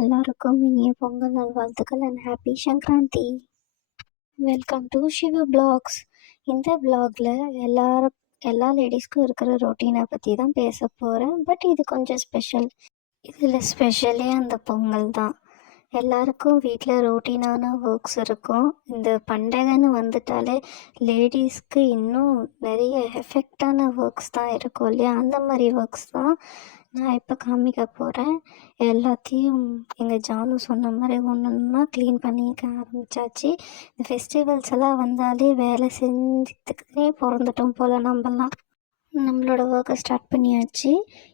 எல்லாருக்கும் இனிய பொங்கல் நல்வாழ்த்துக்கள் and happy Sankranti. Welcome to Siva blogs. இந்த பிளாக்ல எல்லா லேடிஸ்க்கும் இருக்கிற ரொட்டீனை பற்றி தான் பேச போகிறேன். பட் இது கொஞ்சம் ஸ்பெஷல். இதில் ஸ்பெஷலே அந்த பொங்கல் தான். எல்லாருக்கும் வீட்டில் ரொட்டீனான ஒர்க்ஸ் இருக்கும். இந்த பண்டிகைன்னு வந்துட்டாலே லேடிஸ்க்கு இன்னும் நிறைய எஃபெக்டான ஒர்க்ஸ் தான் இருக்கும் இல்லையா? அந்த மாதிரி ஒர்க்ஸ் தான் நான் இப்போ காமிக்க போகிறேன். எல்லாத்தையும் எங்கள் ஜானு சொன்ன மாதிரி ஒன்றா க்ளீன் பண்ணிக்க ஆரம்பித்தாச்சு. இந்த ஃபெஸ்டிவல்ஸ் எல்லாம் வந்தாலே வேலை செஞ்சதுக்குனே பிறந்துட்டோம் போல். நம்மளோட ஒர்க்கை ஸ்டார்ட் பண்ணியாச்சு.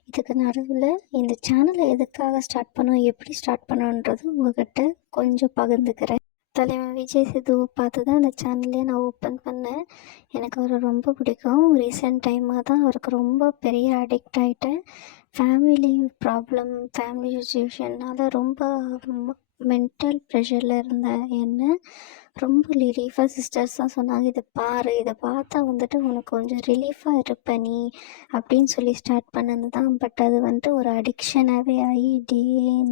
இதுக்கு நடுவில் இந்த சேனலை எதுக்காக ஸ்டார்ட் பண்ணோம், எப்படி ஸ்டார்ட் பண்ணோன்றது உங்கள்கிட்ட கொஞ்சம் பகிர்ந்துக்கிறேன். தலைவன் விஜய் சேதுவை பார்த்து தான் அந்த சேனல்லே நான் ஓப்பன் பண்ணேன். எனக்கு அவரை ரொம்ப பிடிக்கும். ரீசெண்ட் டைமாக தான் அவருக்கு ரொம்ப பெரிய அடிக்ட் ஆகிட்டேன். ஃபேமிலி ப்ராப்ளம், ஃபேமிலி சுச்சுவேஷன்னால் ரொம்ப மென்டல் ப்ரெஷரில் இருந்த என்ன ரொம்ப ரிலீஃபாக சிஸ்டர்ஸ் தான் சொன்னாங்க, இதை பாரு, இதை பார்த்தா வந்துட்டு உனக்கு கொஞ்சம் ரிலீஃபாக இருப்ப நீ அப்படின்னு சொல்லி ஸ்டார்ட் பண்ணது தான். பட் அது வந்துட்டு ஒரு அடிக்ஷனாகவே ஆகி டே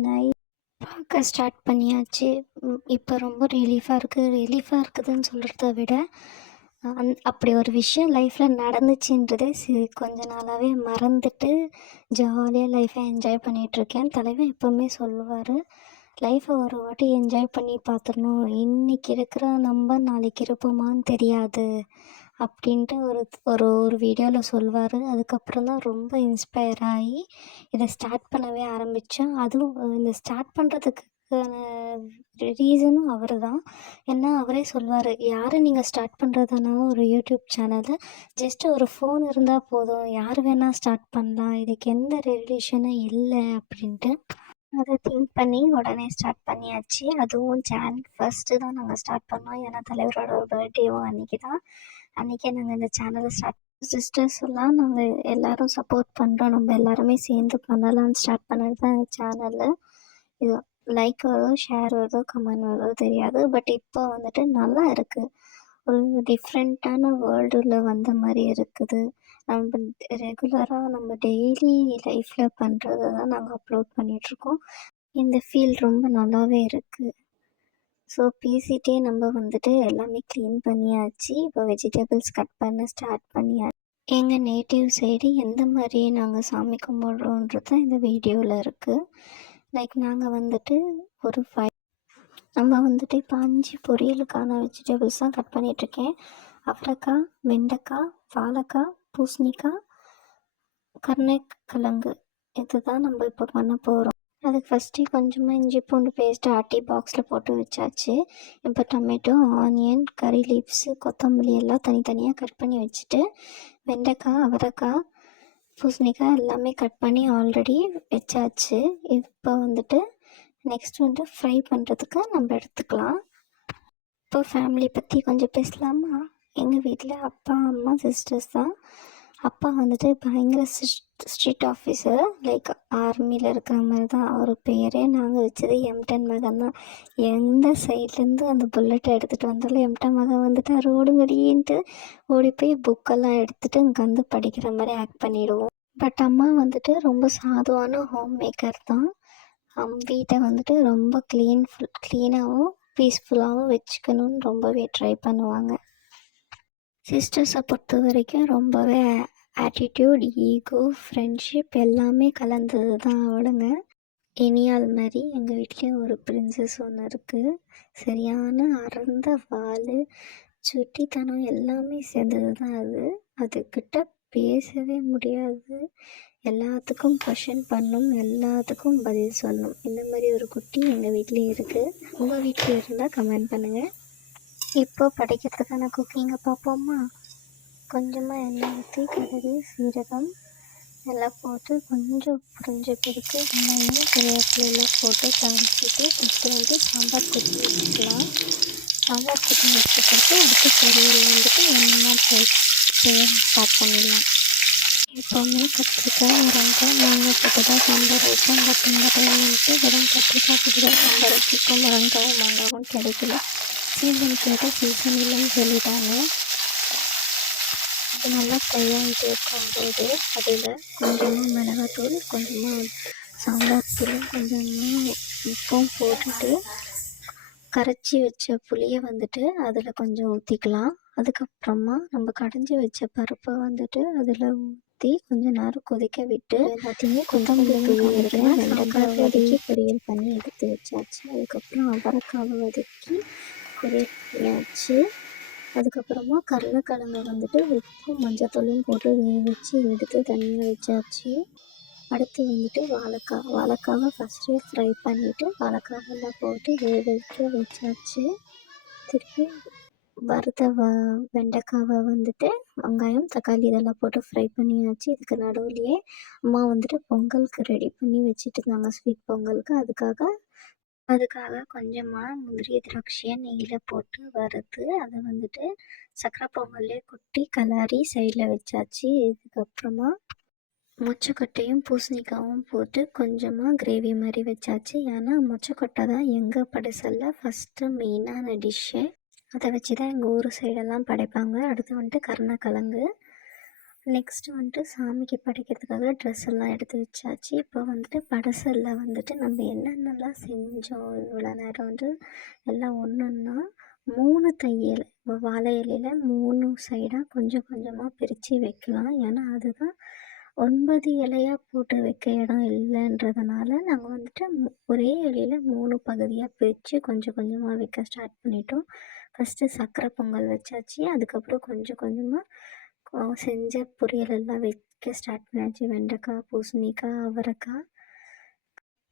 நைட் பார்க்க ஸ்டார்ட் பண்ணியாச்சு. இப்போ ரொம்ப ரிலீஃபாக இருக்குதுன்னு சொல்கிறத விட அப்படி ஒரு விஷயம் லைஃப்பில் நடந்துச்சுன்றதே கொஞ்ச நாளாகவே மறந்துட்டு ஜாலியாக லைஃப்பை என்ஜாய் பண்ணிகிட்ருக்கேன். தலைவன் எப்போவுமே சொல்லுவார், லைஃப்பை ஒரு வாட்டி என்ஜாய் பண்ணி பார்த்துடணும், இன்றைக்கி இருக்கிற நம்ம நாளைக்கு இருப்போமான்னு தெரியாது அப்படின்ட்டு ஒரு வீடியோவில் சொல்வார். அதுக்கப்புறம் தான் ரொம்ப இன்ஸ்பயர் ஆகி இதை ஸ்டார்ட் பண்ணவே ஆரம்பித்தேன். அதுவும் இந்த ஸ்டார்ட் பண்ணுறதுக்கான ரீசனும் அவர் தான். ஏன்னா அவரே சொல்வார், யாரை நீங்கள் ஸ்டார்ட் பண்ணுறதுனாலும் ஒரு யூடியூப் சேனலை ஜஸ்ட்டு ஒரு ஃபோன் இருந்தால் போதும், யார் வேணால் ஸ்டார்ட் பண்ணலாம், இதுக்கு எந்த ரெகுலேஷனும் இல்லை அப்படின்ட்டு அதை திங்க் பண்ணி உடனே ஸ்டார்ட் பண்ணியாச்சு. அதுவும் Jan 1 தான் நாங்கள் ஸ்டார்ட் பண்ணோம். ஏன்னா தலைவரோட ஒரு பர்த்டேவும் அன்றைக்கே நாங்கள் இந்த சேனலை ஸ்டார்ட் சிஸ்டர்ஸ் எல்லாம் நாங்கள் எல்லோரும் சப்போர்ட் பண்ணுறோம், நம்ம எல்லாருமே சேர்ந்து பண்ணலான்னு ஸ்டார்ட் பண்ணது தான் இந்த சேனலில். இது லைக் வருதோ, ஷேர் வருதோ, கமெண்ட் வருதோ தெரியாது. பட் இப்போ வந்துட்டு நல்லா இருக்குது. ஒரு டிஃப்ரெண்ட்டான வேர்ல்டில் வந்த மாதிரி இருக்குது. நம்ம ரெகுலராக நம்ம டெய்லி லைஃப்பில் பண்ணுறத தான் நாங்கள் அப்லோட் பண்ணிகிட்ருக்கோம். இந்த ஃபீல் ரொம்ப நல்லாவே இருக்குது. ஸோ பேசிகிட்டே நம்ம வந்துட்டு எல்லாமே க்ளீன் பண்ணியாச்சு. இப்போ வெஜிடபிள்ஸ் கட் பண்ண ஸ்டார்ட் பண்ணியாச்சு. எங்கள் நேட்டிவ் சைடு எந்த மாதிரி நாங்கள் சாமி கும்பிட்றோன்றது தான் இந்த வீடியோவில் இருக்குது. லைக் நாங்கள் வந்துட்டு நம்ம வந்துட்டு இப்போ 5 பொரியலுக்கான வெஜிடபிள்ஸ் தான் கட் பண்ணிகிட்ருக்கேன். அவரைக்காய், வெண்டைக்காய், வாழைக்காய், பூசணிக்காய், கருணைக்கிழங்கு, இது தான் நம்ம இப்போ பண்ண போகிறோம். அதுக்கு ஃபஸ்ட்டு கொஞ்சமாக இஞ்சி பூண்டு பேஸ்ட்டு ஆட்டி பாக்ஸில் போட்டு வச்சாச்சு. இப்போ டொமேட்டோ, ஆனியன், கறி லீவ்ஸு, கொத்தமல்லி எல்லாம் தனித்தனியாக கட் பண்ணி வச்சுட்டு, வெண்டைக்காய், அவரைக்காய், பூசணிக்காய் எல்லாமே கட் பண்ணி ஆல்ரெடி வச்சாச்சு. இப்போ வந்துட்டு நெக்ஸ்ட் வந்து ஃப்ரை பண்ணுறதுக்கு நம்ம எடுத்துக்கலாம். இப்போ ஃபேமிலி பற்றி கொஞ்சம் பேசலாமா? எங்கள் வீட்டில் அப்பா, அம்மா, சிஸ்டர்ஸ் தான். அப்பா வந்துட்டு பயங்கர ஸ்ட்ரிக்ட் ஆஃபீஸர், லைக் ஆர்மியில் இருக்கிற மாதிரி தான் அவர் பேரே. நாங்கள் வச்சது M10 மகன் தான். எந்த சைட்லேருந்து அந்த புல்லட்டை எடுத்துகிட்டு வந்தாலும் M10 மகன் வந்துட்டு ரோடுங்கடின்ட்டு ஓடி போய் புக்கெல்லாம் எடுத்துகிட்டு இங்கே வந்து படிக்கிற மாதிரி ஆக்ட் பண்ணிவிடுவோம். பட் அம்மா வந்துட்டு ரொம்ப சாதுவான ஹோம் மேக்கர் தான். வீட்டை வந்துட்டு ரொம்ப க்ளீனாகவும் பீஸ்ஃபுல்லாகவும் வச்சுக்கணுன்னு ரொம்பவே ட்ரை பண்ணுவாங்க. சிஸ்டர்ஸை பொறுத்த வரைக்கும் ரொம்பவே ஆட்டிடியூட், ஈகோ, ஃப்ரெண்ட்ஷிப் எல்லாமே கலந்தது தான் அவளுங்க. இனியால் மாதிரி எங்கள் வீட்லேயும் ஒரு பிரின்சஸ் ஒன்று இருக்குது. சரியான அறந்த வால், சுட்டித்தனம் எல்லாமே சேர்ந்தது தான் அது. அதுக்கிட்ட பேசவே முடியாது. எல்லாத்துக்கும் கொஷின் பண்ணும், எல்லாத்துக்கும் பதில் சொல்லணும். இந்த மாதிரி ஒரு குட்டி எங்கள் வீட்லேயும் இருக்குது. உங்கள் வீட்டில் இருந்தால் கமெண்ட் பண்ணுங்கள். இப்போ படிக்கிறதுக்கான குக்கிங்கை பார்ப்போமா? கொஞ்சமாக எண்ணெய் ஊற்றி கடுகு, சீரகம் எல்லாம் போட்டு கொஞ்சம் புரிஞ்ச பிறகு வெங்காயம், கருவேப்பிலை எல்லாம் போட்டு தாளிச்சிட்டு ஃபஸ்ட்டு வந்து சாம்பார் கொட்டி வச்சுக்கலாம். சாம்பார் கொட்டி வச்ச பிறகு அடுத்து பொரியல் வந்துட்டு ஒன்றா செய்ய ஸ்டார்ட் பண்ணிடலாம். எப்போவுமே கத்திரிக்காய், முருங்கைக்காய், மாங்காய் போட்டு தான் சாம்பார் வைப்போம். பட் இந்த டைம் வந்துட்டு வெறும் கத்திரிக்காய் போட்டு தான் சாம்பார் வச்சுருக்கோம். முருங்கைக்காயும் மாங்காவும் கிடைக்கல. சீசன் கேட்டால் சீசன் இல்லைன்னு சொல்லிட்டாங்க. அது நல்லா ஃப்ரை ஆகிட்டு இருக்கும்போது அதில் கொஞ்சமாக மிளகாத்தூள், கொஞ்சமாக சாம்பார் தூள், கொஞ்சமாக உப்பும் போட்டுட்டு கரைச்சி வச்ச புளியை வந்துட்டு அதில் கொஞ்சம் ஊற்றிக்கலாம். அதுக்கப்புறமா நம்ம கடைஞ்சி வச்ச பருப்பை வந்துட்டு அதில் ஊற்றி கொஞ்ச நேரம் கொதிக்க விட்டு எல்லாத்தையுமே கொத்தமல்லி தூவி இருக்கிறேன். வெண்டைக்காவை வதக்கி பொரியல் பண்ணி எடுத்து வச்சாச்சு. அதுக்கப்புறம் அவரைக்காவை வதக்கி பொரியல் பண்ணியாச்சு. அதுக்கப்புறமா கருளைக்கிழங்கை வந்துட்டு உப்பும் மஞ்சத்தூளும் போட்டு வேக வச்சு எடுத்து தனியாக வச்சாச்சு. அடுத்து வந்துட்டு வாழைக்காவை ஃபஸ்ட்டு ஃப்ரை பண்ணிவிட்டு வாழைக்காவெல்லாம் போட்டு வேக வைக்க வச்சாச்சு. திருப்பி வறுத்த வெண்டைக்காவை வந்துட்டு வெங்காயம் தக்காளி இதெல்லாம் போட்டு ஃப்ரை பண்ணியாச்சு. இதுக்கு நடுவுலையே அம்மா வந்துட்டு பொங்கலுக்கு ரெடி பண்ணி வச்சுட்டு இருந்தாங்க, ஸ்வீட் பொங்கலுக்கு. அதுக்காக கொஞ்சமாக முந்திரி திராட்சையை நெய்யில் போட்டு வறுத்து அதை வந்துட்டு சக்கரை பொங்கல்லே கொட்டி கலாரி சைடில் வச்சாச்சு. இதுக்கப்புறமா மொச்சக்கொட்டையும் பூசணிக்காவும் போட்டு கொஞ்சமாக கிரேவி மாதிரி வச்சாச்சு. ஏன்னா மொச்சக்கொட்டை தான் எங்கள் படைசலில் ஃபஸ்ட்டு மெயினான டிஷ்ஷு. அதை வச்சு தான் எங்கள் ஊர் சைடெல்லாம் படைப்பாங்க. அடுத்து வந்துட்டு கருணக்கிழங்கு. நெக்ஸ்ட்டு வந்துட்டு சாமிக்கு படைக்கிறதுக்காக ட்ரெஸ் எல்லாம் எடுத்து வச்சாச்சு. இப்போ வந்துட்டு படைசலில் வந்துட்டு நம்ம என்னென்னலாம் செஞ்சோம் இவ்வளோ நேரம் வந்து எல்லாம் ஒன்று ஒன்றா 3 தையல் வாழை இலையில் 3 சைடாக கொஞ்சம் கொஞ்சமாக பிரித்து வைக்கலாம். ஏன்னா அதுதான் 9 இலையாக போட்டு வைக்க இடம் இல்லைன்றதுனால நாங்கள் வந்துட்டு ஒரே இலையில் 3 பகுதியாக பிரித்து கொஞ்சம் கொஞ்சமாக வைக்க ஸ்டார்ட் பண்ணிட்டோம். ஃபஸ்ட்டு சக்கரை பொங்கல் வச்சாச்சு. அதுக்கப்புறம் கொஞ்சம் கொஞ்சமாக செஞ்ச பொரியல் எல்லாம் வைக்க ஸ்டார்ட் பண்ணியாச்சு. வெண்டைக்காய், பூசணிக்காய், அவரைக்காய்,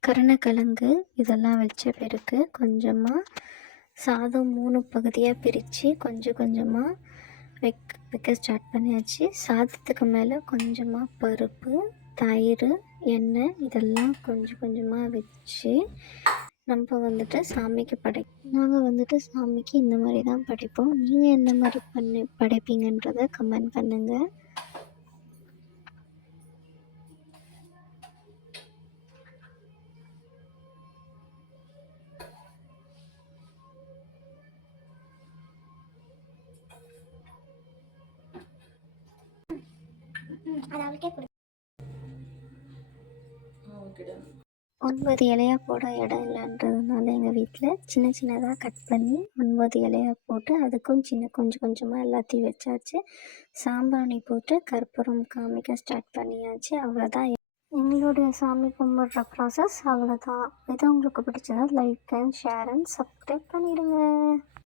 கருணக்கிழங்கு இதெல்லாம் வச்ச பிறகு கொஞ்சமாக சாதம் 3 பகுதியாக பிரித்து கொஞ்சம் கொஞ்சமாக வைக்க ஸ்டார்ட் பண்ணியாச்சு. சாதத்துக்கு மேலே கொஞ்சமாக பருப்பு, தயிர், எண்ணெய் இதெல்லாம் கொஞ்சம் கொஞ்சமாக வச்சு நம்ம வந்துட்டு சாமிக்கு நாங்கள் வந்துட்டு சாமிக்கு இந்த மாதிரி தான் படைப்போம். நீங்கள் எந்த மாதிரி படைப்பீங்கன்றதை கமெண்ட் பண்ணுங்கள். அது அவளுக்கே கொடு. 9 இலையா போட இடம் இல்லைன்றதுனால எங்கள் வீட்டில் சின்ன சின்னதாக கட் பண்ணி 9 இலையா போட்டு அதுக்கும் கொஞ்சம் கொஞ்சமாக எல்லாத்தையும் வச்சாச்சு. சாம்பிராணி போட்டு கற்பூரம் காமிக்க ஸ்டார்ட் பண்ணியாச்சு. அவ்வளோதான் எங்களுடைய சாமி கும்பிட்ற ப்ராசஸ். அவ்வளோதான். இது உங்களுக்கு பிடிச்சதா like and share and subscribe பண்ணிடுங்க.